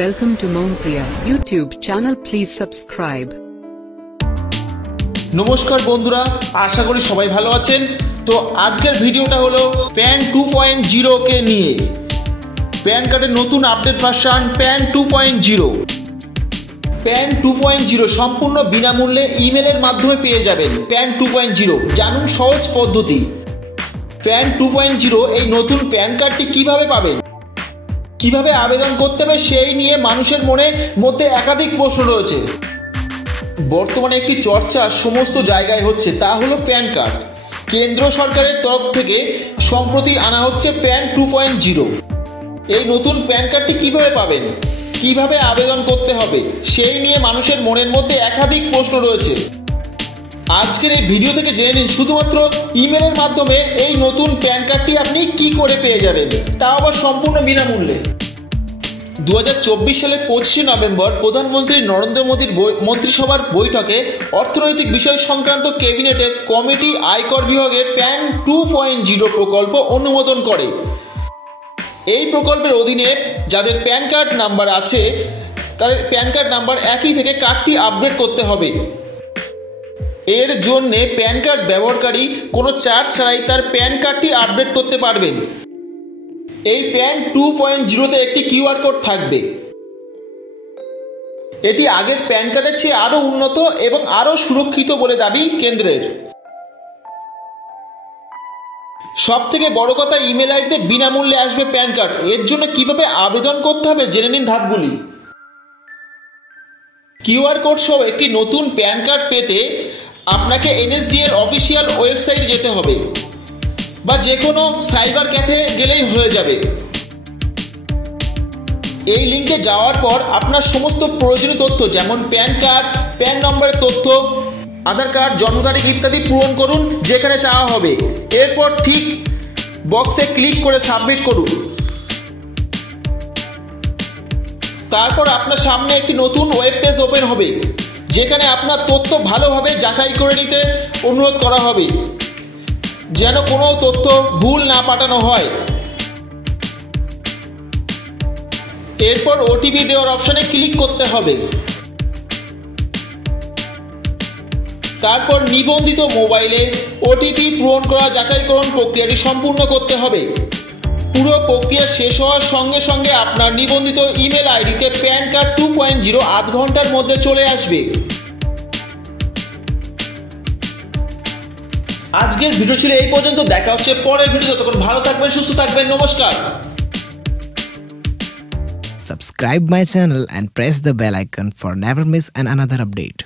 Welcome to Mompriya YouTube channel. Please subscribe. নমস্কার বন্ধুরা, আশা করি সবাই ভালো আছেন। তো আজকের ভিডিওটা হলো প্যান 2.0 কে নিয়ে। প্যান কার্ডের নতুন আপডেট ভার্সন প্যান 2.0। প্যান 2.0 সম্পূর্ণ বিনামূল্যে ইমেলের মাধ্যমে পেয়ে যাবেন। প্যান 2.0 জানুন সহজ পদ্ধতি। প্যান 2.0 এই নতুন প্যান কার্ডটি কিভাবে পাবেন, কিভাবে আবেদন করতে হবে সেই নিয়ে মানুষের মধ্যে একাধিক প্রশ্ন রয়েছে। বর্তমানে একটি চর্চা সমস্ত জায়গায় হচ্ছে, তা হলো প্যান কার্ড। কেন্দ্র সরকারের তরফ থেকে সম্প্রতি আনা হচ্ছে প্যান 2.0। এই নতুন প্যান কার্ডটি কিভাবে পাবেন, কিভাবে আবেদন করতে হবে সেই নিয়ে মানুষের মনের মধ্যে একাধিক প্রশ্ন রয়েছে। আজকের এই ভিডিও থেকে জেনে নিন শুধুমাত্র ইমেলের মাধ্যমে এই নতুন প্যান কার্ডটি আপনি কি করে পেয়ে যাবেন, তাও আবার সম্পূর্ণ বিনামূল্যে। 2024 সালের 25 নভেম্বর প্রধানমন্ত্রী নরেন্দ্র মোদীর মন্ত্রিসভার বৈঠকে অর্থনৈতিক বিষয় সংক্রান্ত ক্যাবিনেটের কমিটি আয়কর বিভাগের প্যান 2.0 প্রকল্প অনুমোদন করে। এই প্রকল্পের অধীনে যাদের প্যান কার্ড নাম্বার আছে তাদের প্যান কার্ড নাম্বার একই থেকে কার্ডটি আপডেট করতে হবে। এর জন্যে প্যান কার্ড ব্যবহারকারী কোনো চার্জ ছাড়াই তার প্যান কার্ডটি আপডেট করতে পারবেন। এই প্যান 2.0-তে একটি কিউআর কোড থাকবে। এটি আগের প্যান কার্ডের চেয়ে আরও উন্নত এবং আরও সুরক্ষিত বলে দাবি কেন্দ্রের। সব থেকে বড় কথা, ইমেল আইডিতে বিনামূল্যে আসবে প্যান কার্ড। এর জন্য কিভাবে আবেদন করতে হবে জেনে নিন ধাপগুলি। কিউআর কোড সহ একটি নতুন প্যান কার্ড পেতে আপনাকে এনএসডি এর অফিসিয়াল ওয়েবসাইটে যেতে হবে বা যে কোনো সাইবার ক্যাফে গেলেই হয়ে যাবে। এই লিঙ্কে যাওয়ার পর আপনার সমস্ত প্রয়োজনীয় তথ্য যেমন প্যান কার্ড, প্যান নম্বরের তথ্য, আধার কার্ড, জন্ম তারিখ ইত্যাদি পূরণ করুন যেখানে চাওয়া হবে। এরপর ঠিক বক্সে ক্লিক করে সাবমিট করুন। তারপর আপনার সামনে একটি নতুন ওয়েব পেজ ওপেন হবে যেখানে আপনার তথ্য ভালোভাবে যাচাই করে নিতে অনুরোধ করা হবে যেন কোনো তথ্য ভুল না পাঠানো হয়। এরপর ওটিপি দেওয়ার অপশনে ক্লিক করতে হবে। তারপর নিবন্ধিত মোবাইলে ওটিপি পূরণ করা যাচাইকরণ প্রক্রিয়াটি সম্পূর্ণ করতে হবে। পুরো প্রক্রিয়া শেষ হওয়ার সঙ্গে সঙ্গে আপনার নিবন্ধিত ইমেল আইডিতে প্যান কার্ড 2.0 আধ ঘন্টার মধ্যে চলে আসবে। আজকের ভিডিও ছিল এই পর্যন্ত। দেখা হচ্ছে পরের ভিডিও। ততক্ষণ ভালো থাকবেন, সুস্থ থাকবেন। নমস্কার। Subscribe my channel and press the bell icon for never miss another update.